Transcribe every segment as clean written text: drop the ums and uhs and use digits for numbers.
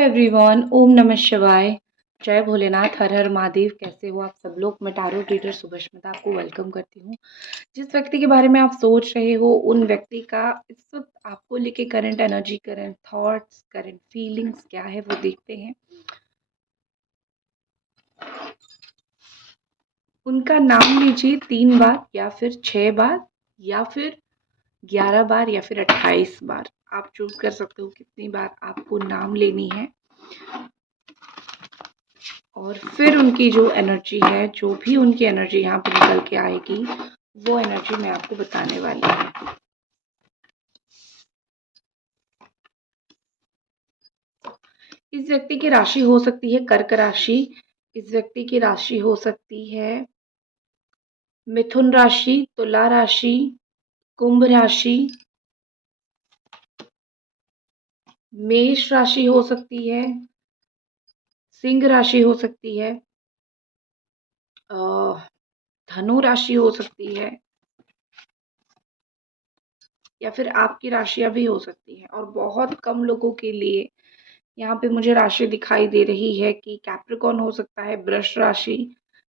Everyone, ओम नमः शिवाय। जय भोलेनाथ, हर हर महादेव। कैसे हो आप सब लोग? मैं टारो रीडर सुभष्मिता आपको वेलकम करती हूँ। जिस व्यक्ति के बारे में आप सोच रहे हो उन व्यक्ति का इस वक्त आपको लेके current energy, current thoughts, current feelings क्या है वो देखते हैं। उनका नाम लीजिए 3 बार या फिर 6 बार या फिर 11 बार या फिर 28 बार। आप चूज कर सकते हो कितनी बार आपको नाम लेनी है। और फिर उनकी जो एनर्जी है, जो भी उनकी एनर्जी यहाँ पे निकल के आएगी, वो एनर्जी मैं आपको बताने वाली हूँ। इस व्यक्ति की राशि हो सकती है कर्क राशि। इस व्यक्ति की राशि हो सकती है मिथुन राशि, तुला राशि, कुंभ राशि, मेष राशि हो सकती है, सिंह राशि हो सकती है, धनु राशि हो सकती है, या फिर आपकी राशियां भी हो सकती हैं। और बहुत कम लोगों के लिए यहाँ पे मुझे राशि दिखाई दे रही है कि कैप्रिकॉर्न हो सकता है, वृष राशि,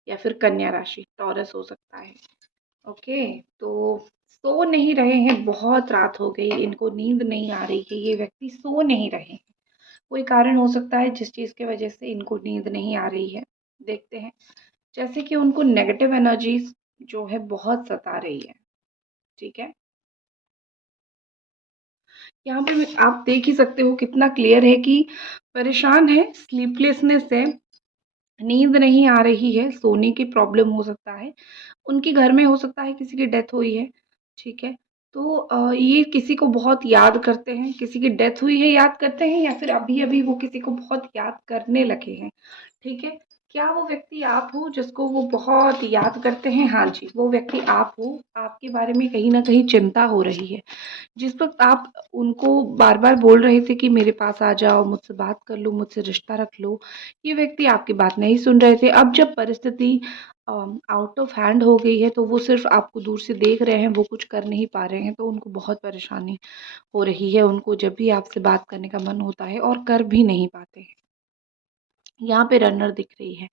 या फिर कन्या राशि, टॉरस हो सकता है। ओके, तो सो नहीं रहे हैं, बहुत रात हो गई, इनको नींद नहीं आ रही है, ये व्यक्ति सो नहीं रहे हैं। कोई कारण हो सकता है जिस चीज़ की वजह से इनको नींद नहीं आ रही है। देखते हैं। जैसे कि उनको नेगेटिव एनर्जीज जो है बहुत सता रही है। ठीक है, यहाँ पे आप देख ही सकते हो कितना क्लियर है कि परेशान है, स्लीपलेसनेस है, नींद नहीं आ रही है, सोने की प्रॉब्लम हो सकता है। उनके घर में हो सकता है किसी की डेथ हुई है। ठीक है, तो ये किसी को बहुत याद करते हैं, किसी की डेथ हुई है याद करते हैं, या फिर अभी अभी वो किसी को बहुत याद करने लगे हैं। ठीक है, क्या वो व्यक्ति आप हो जिसको वो बहुत याद करते हैं? हाँ जी, वो व्यक्ति आप हो। आपके बारे में कहीं ना कहीं चिंता हो रही है। जिस वक़्त आप उनको बार-बार बोल रहे थे कि मेरे पास आ जाओ, मुझसे बात कर लो, मुझसे रिश्ता रख लो, ये व्यक्ति आपकी बात नहीं सुन रहे थे। अब जब परिस्थिति आउट ऑफ हैंड हो गई है, तो वो सिर्फ़ आपको दूर से देख रहे हैं, वो कुछ कर नहीं पा रहे हैं, तो उनको बहुत परेशानी हो रही है। उनको जब भी आपसे बात करने का मन होता है और कर भी नहीं पाते हैं। यहाँ पे रनर दिख रही है,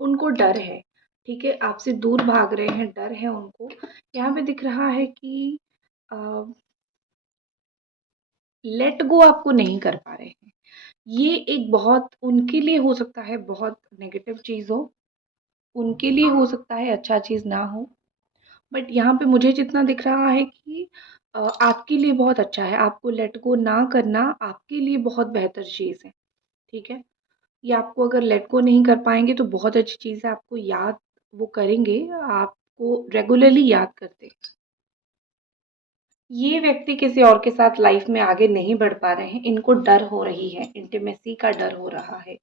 उनको डर है। ठीक है, आपसे दूर भाग रहे हैं, डर है उनको। यहाँ पे दिख रहा है कि अ लेट गो आपको नहीं कर पा रहे हैं। ये एक बहुत उनके लिए हो सकता है बहुत नेगेटिव चीज़ हो, उनके लिए हो सकता है अच्छा चीज़ ना हो। बट यहाँ पे मुझे जितना दिख रहा है कि आपके लिए बहुत अच्छा है। आपको लेट गो ना करना आपके लिए बहुत बेहतर चीज़ है। ठीक है? ये आपको अगर लेट गो नहीं कर पाएँगे तो बहुत अच्छी चीज़ है, आपको याद वो करेंगे, आपको रेगुलरली याद करते हैं। ये व्यक्ति किसी और के साथ लाइफ में आगे नहीं बढ़ पा रहे हैं, इनको डर हो रही है, इंटीमेसी का डर हो रहा है।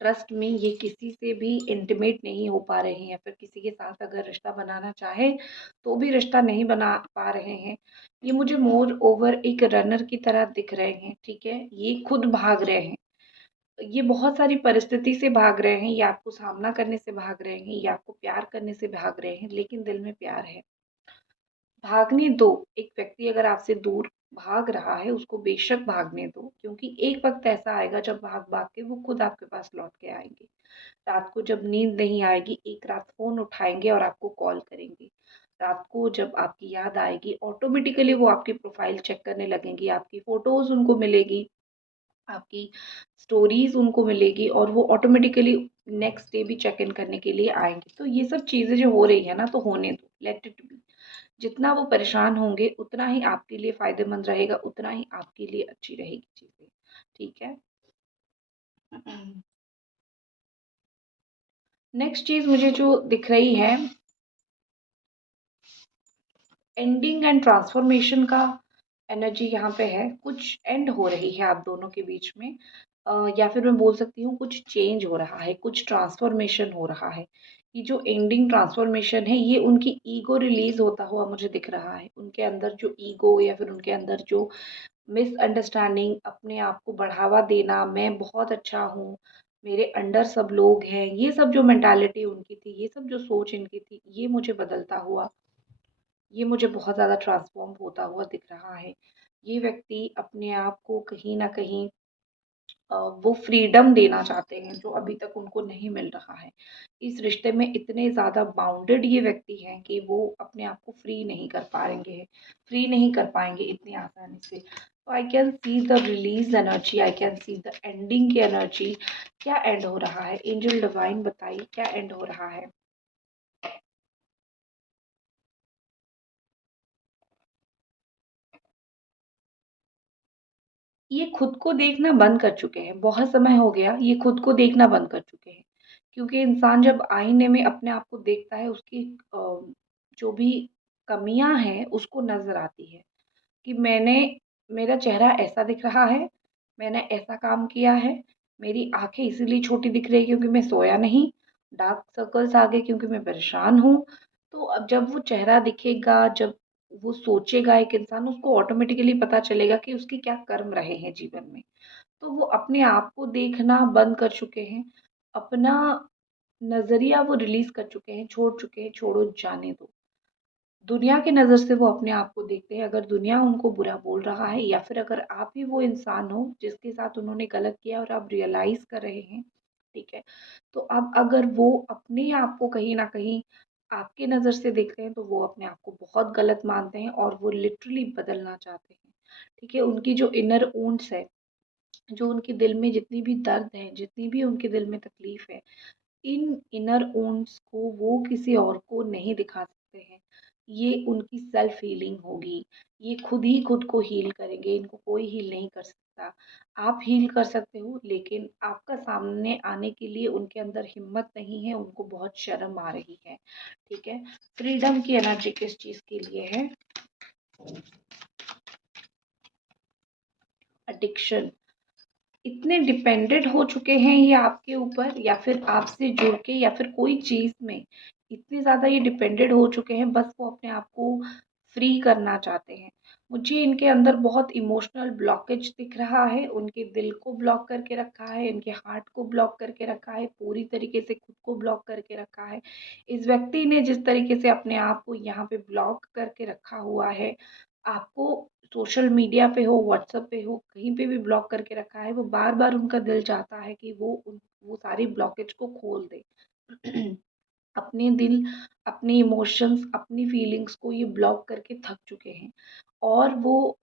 ट्रस्ट में ये किसी से भी इंटीमेट नहीं हो पा रहे हैं, या फिर किसी के साथ अगर रिश्ता बनाना चाहे तो भी रिश्ता नहीं बना पा रहे हैं। ये मुझे मोर ओवर एक रनर की तरह दिख रहे हैं। ठीक है, ये खुद भाग रहे हैं, ये बहुत सारी परिस्थिति से भाग रहे हैं, ये आपको सामना करने से भाग रहे हैं, ये आपको प्यार करने से भाग रहे हैं, लेकिन दिल में प्यार है। भागने दो। एक व्यक्ति अगर आपसे दूर भाग रहा है, उसको बेशक भागने दो, क्योंकि एक वक़्त ऐसा आएगा जब भाग-भाग के वो खुद आपके पास लौट के आएँगे। रात को जब नींद नहीं आएगी, एक रात फ़ोन उठाएँगे और आपको कॉल करेंगे। रात को जब आपकी याद आएगी, ऑटोमेटिकली वो आपकी प्रोफ़ाइल चेक करने लगेंगी, आपकी फ़ोटोज़ उनको मिलेगी, आपकी स्टोरीज़ उनको मिलेगी, और वो ऑटोमेटिकली नेक्स्ट डे भी चेक इन करने के लिए आएँगे। तो ये सब चीज़ें जो हो रही है ना, तो होने दो, लेट इट बी। जितना वो परेशान होंगे उतना ही आपके लिए फ़ायदेमंद रहेगा, उतना ही आपके लिए अच्छी रहेगी चीज़ें। ठीक है? नेक्स्ट चीज़ मुझे जो दिख रही है, एंडिंग एंड ट्रांसफॉर्मेशन का एनर्जी यहाँ पे है। कुछ एंड हो रही है आप दोनों के बीच में, या फिर मैं बोल सकती हूँ कुछ चेंज हो रहा है, कुछ ट्रांसफॉर्मेशन हो रहा है। ये जो एंडिंग ट्रांसफॉर्मेशन है, ये उनकी ईगो रिलीज़ होता हुआ मुझे दिख रहा है। उनके अंदर जो ईगो, या फिर उनके अंदर जो मिसअंडरस्टैंडिंग, अपने आप को बढ़ावा देना, मैं बहुत अच्छा हूँ, मेरे अंडर सब लोग हैं, ये सब जो मेंटालिटी उनकी थी, ये सब जो सोच इनकी थी, ये मुझे बदलता हुआ, ये मुझे बहुत ज़्यादा ट्रांसफ़ॉर्म होता हुआ दिख रहा है। ये व्यक्ति अपने आप को कहीं न कहीं वो फ्रीडम देना चाहते हैं जो अभी तक उनको नहीं मिल रहा है। इस रिश्ते में इतने ज़्यादा बाउंडेड ये व्यक्ति हैं कि वो अपने आप को फ्री नहीं कर पाएँगे इतनी आसानी से। तो I can see the release energy, I can see the ending की एनर्जी। क्या एंड हो रहा है? एंजल डिवाइन बताइए क्या एंड हो रहा है? ये खुद को देखना बंद कर चुके हैं, बहुत समय हो गया ये खुद को देखना बंद कर चुके हैं। क्योंकि इंसान जब आईने में अपने आप को देखता है उसकी जो भी कमियाँ हैं उसको नज़र आती है कि मेरा चेहरा ऐसा दिख रहा है, मैंने ऐसा काम किया है, मेरी आँखें इसीलिए छोटी दिख रही है क्योंकि मैं सोया नहीं, डार्क सर्कल्स आ गए क्योंकि मैं परेशान हूँ। तो अब जब वो चेहरा दिखेगा, जब वो सोचेगा एक इंसान, उसको ऑटोमेटिकली पता चलेगा कि उसके क्या कर्म रहे हैं जीवन में। तो वो अपने आप को देखना बंद कर चुके हैं, अपना नज़रिया वो रिलीज़ कर चुके हैं, छोड़ चुके हैं, छोड़ो जाने दो। दुनिया की नज़र से वो अपने आप को देखते हैं, अगर दुनिया उनको बुरा बोल रहा है या फिर अगर आप ही वो इंसान हो जिसके साथ उन्होंने गलत किया और आप रियलाइज़ कर रहे हैं, ठीक है? तो अब अगर वो अपने आप को कहीं न कहीं आपकी नज़र से देखते हैं, तो वो अपने आप को बहुत गलत मानते हैं और वो लिटरली बदलना चाहते हैं, ठीक है? उनकी जो इनर वुंड्स है, जो उनके दिल में जितनी भी दर्द है, जितनी भी उनके दिल में तकलीफ़ है, इन इनर वुंड्स को वो किसी और को नहीं दिखा सकते हैं। ये उनकी सेल्फ हीलिंग होगी। ये खुद ही खुद को हील करेंगे, इनको कोई हील नहीं कर सकता। आप हील कर सकते हो लेकिन आपका सामने आने के लिए उनके अंदर हिम्मत नहीं है, उनको बहुत शर्म आ रही है, ठीक है? फ्रीडम की एनर्जी किस चीज़ के लिए है? एडिक्शन। इतने डिपेंडेंट हो चुके हैं ये आपके ऊपर या फिर आपसे जुड़ के या फिर कोई चीज़ में इतने ज़्यादा ये डिपेंडेंट हो चुके हैं, बस वो अपने आप को फ्री करना चाहते हैं। मुझे इनके अंदर बहुत इमोशनल ब्लॉकेज दिख रहा है, उनके दिल को ब्लॉक करके रखा है, इनके हार्ट को ब्लॉक करके रखा है, पूरी तरीके से खुद को ब्लॉक करके रखा है। इस व्यक्ति ने जिस तरीके से अपने आप को यहाँ पे ब्लॉक करके रखा हुआ है, आपको सोशल मीडिया पे हो, व्हाट्सएप पे हो, कहीं पे भी ब्लॉक करके रखा है, वो बार-बार उनका दिल चाहता है कि वो सारी ब्लॉकेज को खोल दे। अपने दिल, अपने इमोशंस, अपनी फीलिंग्स को ये ब्लॉक करके थक चुके हैं और वो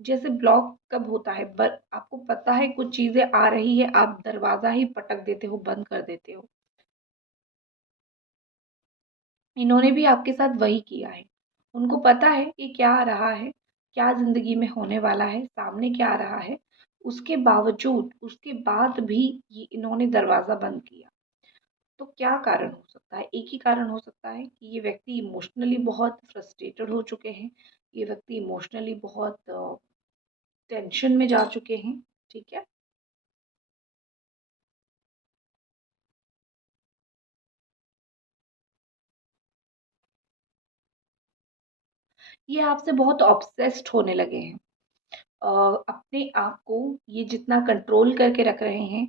जैसे ब्लॉक कब होता है आपको पता है कुछ चीज़ें आ रही है, आप दरवाज़ा ही पटक देते हो, बंद कर देते हो। इन्होंने भी आपके साथ वही किया है। उनको पता है कि क्या आ रहा है, क्या ज़िंदगी में होने वाला है, सामने क्या आ रहा है, उसके बावजूद, उसके बाद भी ये इन्होंने दरवाज़ा बंद किया। तो क्या कारण हो सकता है? एक ही कारण हो सकता है कि ये व्यक्ति इमोशनली बहुत फ्रस्ट्रेटेड हो चुके हैं, ये व्यक्ति इमोशनली बहुत टेंशन में जा चुके हैं, ठीक है? ये आपसे बहुत ऑब्सेस्ड होने लगे हैं। अपने आप को ये जितना कंट्रोल करके रख रहे हैं,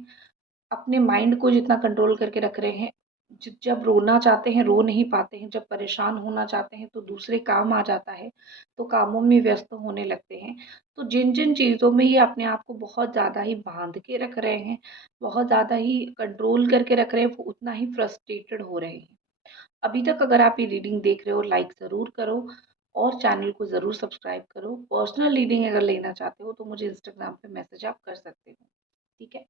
अपने माइंड को जितना कंट्रोल करके रख रहे हैं, जब रोना चाहते हैं रो नहीं पाते हैं, जब परेशान होना चाहते हैं तो दूसरे काम आ जाता है, तो कामों में व्यस्त होने लगते हैं। तो जिन जिन चीज़ों में ये अपने आप को बहुत ज़्यादा ही बांध के रख रहे हैं, बहुत ज़्यादा ही कंट्रोल करके रख रहे हैं, वो उतना ही फ्रस्ट्रेटेड हो रहे हैं। अभी तक अगर आप ये रीडिंग देख रहे हो, लाइक ज़रूर करो और चैनल को ज़रूर सब्सक्राइब करो। पर्सनल रीडिंग अगर लेना चाहते हो तो मुझे इंस्टाग्राम पे मैसेज आप कर सकते हो, ठीक है?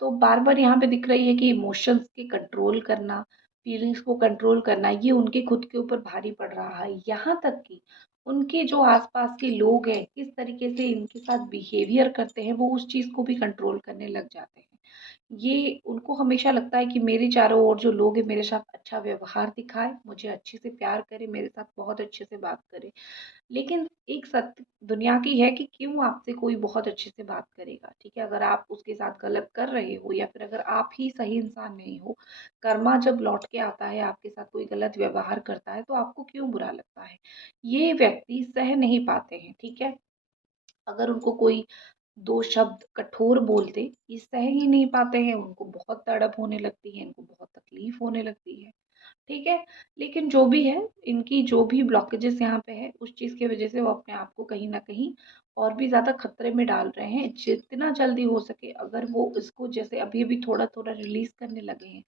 तो बार-बार यहाँ पे दिख रही है कि इमोशंस के कंट्रोल करना, फीलिंग्स को कंट्रोल करना, ये उनके खुद के ऊपर भारी पड़ रहा है। यहाँ तक कि उनके जो आस-पास के लोग हैं, किस तरीके से इनके साथ बिहेवियर करते हैं, वो उस चीज़ को भी कंट्रोल करने लग जाते हैं। ये उनको हमेशा लगता है कि मेरे चारों ओर जो लोग हैं मेरे साथ अच्छा व्यवहार दिखाए, मुझे अच्छे से प्यार करे, मेरे साथ बहुत अच्छे से बात करे। लेकिन एक सत्य दुनिया की है कि क्यों आपसे कोई बहुत अच्छे से बात करेगा, ठीक है? अगर आप उसके साथ गलत कर रहे हो या फिर अगर आप ही सही इंसान नहीं हो, कर्मा जब लौट के आता है, आपके साथ कोई गलत व्यवहार करता है, तो आपको क्यों बुरा लगता है? ये व्यक्ति सह नहीं पाते हैं, ठीक है? अगर उनको कोई 2 शब्द कठोर बोल दे, ये सह ही नहीं पाते हैं, उनको बहुत तड़प होने लगती है, इनको बहुत तकलीफ़ होने लगती है, ठीक है? लेकिन जो भी है, इनकी जो भी ब्लॉकेजेस यहाँ पे है, उस चीज़ की वज़ह से वो अपने आप को कहीं न कहीं और भी ज़्यादा खतरे में डाल रहे हैं। जितना जल्दी हो सके अगर वो इसको जैसे अभी-अभी थोड़ा-थोड़ा रिलीज़ करने लगे हैं,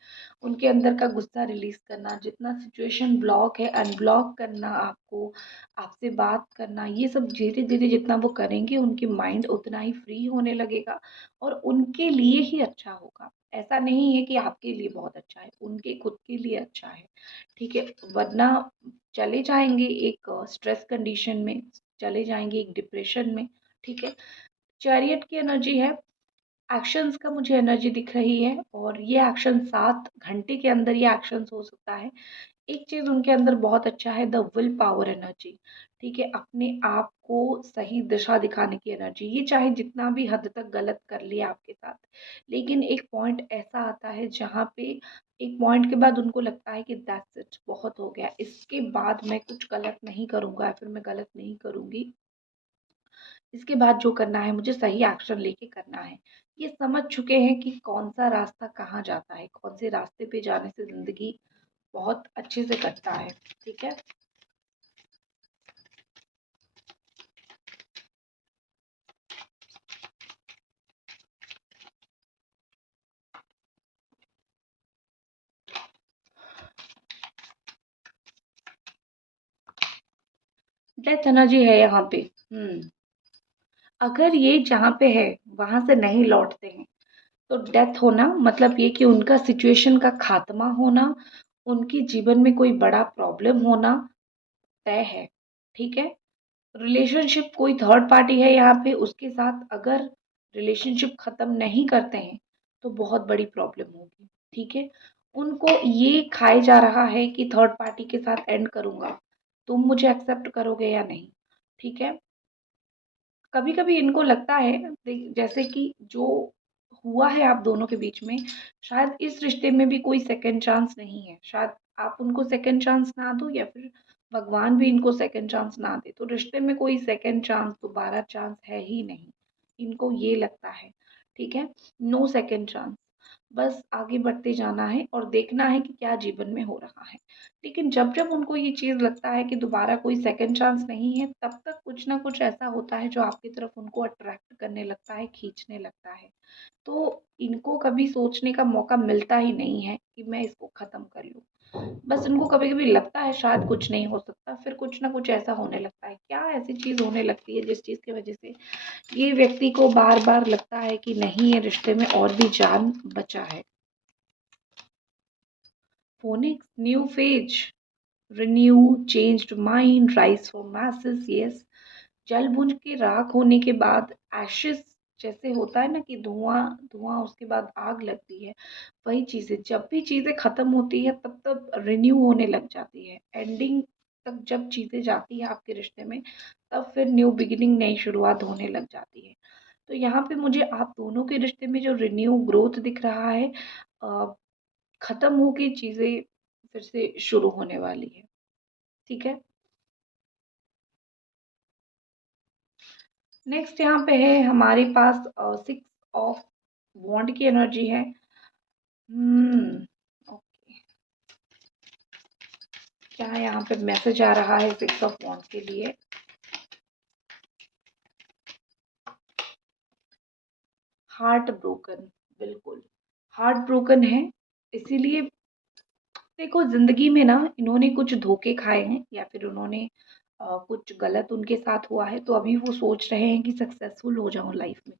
उनके अंदर का गुस्सा रिलीज़ करना, जितना सिचुएशन ब्लॉक है अनब्लॉक करना आपको, आपसे बात करना, ये सब धीरे-धीरे जितना वो करेंगे उनकी माइंड उतना ही फ्री होने लगेगा और उनके लिए ही अच्छा होगा। ऐसा नहीं है कि आपके लिए बहुत अच्छा है, उनके खुद के लिए अच्छा है, ठीक है? वरना चले जाएँगे एक स्ट्रेस कंडीशन में, चले जाएँगे एक डिप्रेशन में, ठीक है? चैरियट की एनर्जी है, एक्शंस का मुझे एनर्जी दिख रही है और ये एक्शन 7 घंटे के अंदर ये एक्शंस हो सकता है। एक चीज़ उनके अंदर बहुत अच्छा है, द विल पावर एनर्जी, ठीक है? अपने आप को सही दिशा दिखाने की एनर्जी। ये चाहे जितना भी हद तक गलत कर ले आपके साथ, लेकिन एक पॉइंट ऐसा आता है जहाँ पे एक पॉइंट के बाद उनको लगता है कि दैट्स इट, बहुत हो गया, इसके बाद मैं कुछ गलत नहीं करूँगा या फिर मैं गलत नहीं करूँगी। इसके बाद जो करना है मुझे सही एक्शन लेके करना है। ये समझ चुके हैं कि कौन-सा रास्ता कहाँ जाता है, कौन से रास्ते पे जाने से ज़िंदगी बहुत अच्छे से कटता है, ठीक है? डेथ एनर्जी है यहाँ पे। हुँ। अगर ये जहाँ पे है, वहाँ से नहीं लौटते हैं, तो डेथ होना मतलब ये कि उनका सिचुएशन का खात्मा होना, उनके जीवन में कोई बड़ा प्रॉब्लम होना तय है, ठीक है? रिलेशनशिप कोई थर्ड पार्टी है यहाँ पे, उसके साथ अगर रिलेशनशिप ख़त्म नहीं करते हैं, तो बहुत बड़ी प्रॉब्लम होगी, ठीक है? उनको ये खाए जा रहा है कि थर्ड पार्टी के साथ एंड करूँगा, तुम मुझे एक्सेप्ट करोगे या नहीं, ठीक है? कभी-कभी इनको लगता है जैसे कि जो हुआ है आप दोनों के बीच में, शायद इस रिश्ते में भी कोई सेकंड चांस नहीं है। शायद आप उनको सेकंड चांस ना दो या फिर भगवान भी इनको सेकंड चांस ना दे। तो रिश्ते में कोई सेकंड चांस, दोबारा चांस है ही नहीं। इनको ये लगता है, ठीक है? No second chance. बस आगे बढ़ते जाना है और देखना है कि क्या जीवन में हो रहा है। लेकिन जब-जब उनको ये चीज़ लगता है कि दोबारा कोई सेकंड चांस नहीं है, तब तक कुछ ना कुछ ऐसा होता है जो आपकी तरफ उनको अट्रैक्ट करने लगता है, खींचने लगता है। तो इनको कभी सोचने का मौका मिलता ही नहीं है कि मैं इसको ख़त्म कर लूँ। बस इनको कभी-कभी लगता है शायद कुछ नहीं हो सकता, फिर कुछ ना कुछ ऐसा होने लगता है। क्या ऐसी चीज़ होने लगती है जिस चीज़ की वज़ह से ये व्यक्ति को बार-बार लगता है कि नहीं, ये रिश्ते में और भी जान बचा है। Phonics, new phase, renew, changed mind, rise for masses, yes. जल बुझ के राख होने के बाद एशेस जैसे होता है ना कि धुआं धुआं उसके बाद आग लगती है, वही चीज़ है। जब भी चीज़ें खत्म होती है तब तब रिन्यू होने लग जाती है। एंडिंग तक जब चीज़ें जाती है आपके रिश्ते में, तब फिर न्यू बिगिनिंग, नई शुरुआत होने लग जाती है। तो यहाँ पे मुझे आप दोनों के रिश्ते में जो रिन्यू ग्रोथ दिख रहा है, खत्म होके चीज़ें फिर से शुरू होने वाली है, ठीक है? नेक्स्ट यहाँ पे है हमारे पास 6 ऑफ वॉन्ड की एनर्जी है। ओके, क्या यहाँ पे मैसेज आ रहा है 6 ऑफ वॉन्ड के लिए? हार्ट ब्रोकन, बिल्कुल, हार्ट ब्रोकन है, इसीलिए देखो ज़िंदगी में ना इन्होंने कुछ धोखे खाए हैं या फिर उन्होंने कुछ गलत उनके साथ हुआ है, तो अभी वो सोच रहे हैं कि सक्सेसफुल हो जाऊँ लाइफ में।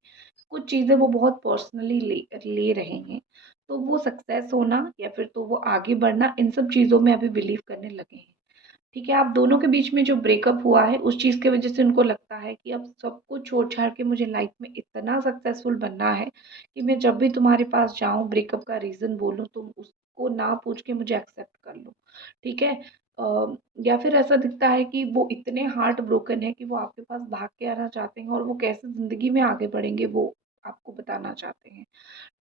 कुछ चीज़ें वो बहुत पर्सनली ले ले रहे हैं, तो वो सक्सेस होना या फिर तो वो आगे बढ़ना, इन सब चीज़ों में अभी बिलीव करने लगे हैं। ठीक है, आप दोनों के बीच में जो ब्रेकअप हुआ है, उस चीज़ की वज़ह से उनको लगता है कि अब सब कुछ छोड़-छाड़ के मुझे लाइफ़ में इतना सक्सेसफुल बनना है कि मैं जब भी तुम्हारे पास जाऊँ, ब्रेकअप का रीज़न बोलूँ, तुम उसको ना पूछ के मुझे एक्सेप्ट कर लो, ठीक है? या फिर ऐसा दिखता है कि वो इतने हार्ट ब्रोकन हैं कि वो आपके पास भाग के आना चाहते हैं और वो कैसे ज़िंदगी में आगे बढ़ेंगे, वो आपको बताना चाहते हैं,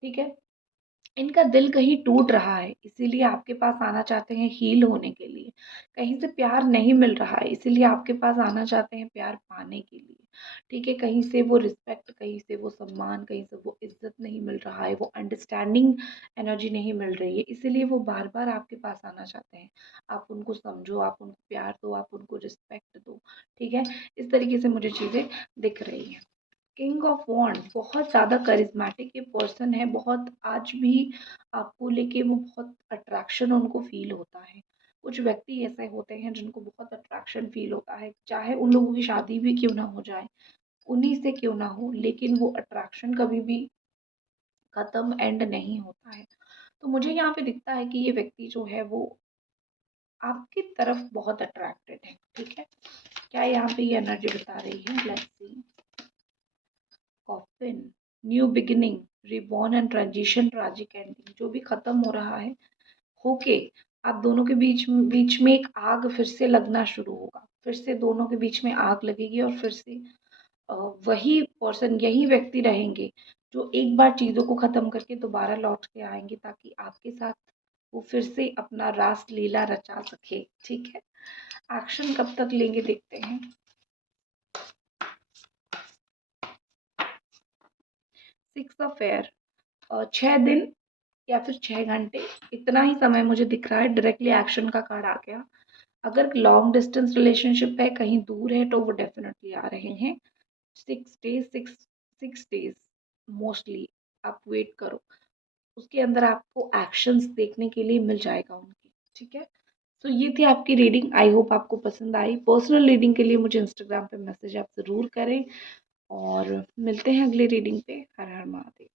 ठीक है? इनका दिल कहीं टूट रहा है, इसीलिए आपके पास आना चाहते हैं हील होने के लिए। कहीं से प्यार नहीं मिल रहा है, इसीलिए आपके पास आना चाहते हैं प्यार पाने के लिए। ठीक है, कहीं से वो रिस्पेक्ट, कहीं से वो सम्मान, कहीं से वो इज़्ज़त नहीं मिल रहा है, वो अंडरस्टैंडिंग एनर्जी नहीं मिल रही है, इसीलिए वो बार-बार आपके पास आना चाहते हैं। आप उनको समझो, आप उनको प्यार दो, आप उनको रिस्पेक्ट दो, ठीक है? इस तरीके से मुझे चीज़ें दिख रही हैं। किंग ऑफ वॉन्ड बहुत ज़्यादा करिश्मेटिक ये पर्सन है, बहुत आज भी आपको लेके वो बहुत अट्रैक्शन उनको फ़ील होता है। कुछ व्यक्ति ऐसे होते हैं जिनको बहुत अट्रैक्शन फ़ील होता है, चाहे उन लोगों की शादी भी क्यों ना हो जाए, उन्हीं से क्यों ना हो, लेकिन वो अट्रैक्शन कभी भी ख़त्म एंड नहीं होता है। तो मुझे यहाँ पे दिखता है कि ये व्यक्ति जो है वो आपकी तरफ बहुत अट्रैक्टेड है, ठीक है? क्या यहाँ पे ये एनर्जी बता रही है? Let's see. Coffin, new beginning, reborn and transition, tragic ending, जो भी खत्म हो रहा है होके आप दोनों के बीच में एक आग फिर से लगना शुरू होगा, फिर से दोनों के बीच में आग लगेगी और फिर से वही पर्सन, यही व्यक्ति रहेंगे जो एक बार चीज़ों को ख़त्म करके दोबारा लौट के आएंगे ताकि आपके साथ वो फिर से अपना रास लीला रचा सके, ठीक है? एक्शन कब तक लेंगे देखते हैं। 6 ऑफ एयर, 6 दिन या फिर 6 घंटे, इतना ही समय मुझे दिख रहा है। डायरेक्टली एक्शन का कार्ड आ गया। अगर लॉन्ग डिस्टेंस रिलेशनशिप है, कहीं दूर है, तो वो डेफिनेटली आ रहे हैं। 6 डेज मोस्टली आप वेट करो, उसके अंदर आपको एक्शंस देखने के लिए मिल जाएगा उनकी, ठीक है? तो ये थी आपकी रीडिंग, आई होप आपको पसंद आई। पर्सनल रीडिंग के लिए मुझे इंस्टाग्राम पे मैसेज आप ज़रूर करें और मिलते हैं अगली रीडिंग पे। हर हर महादेव।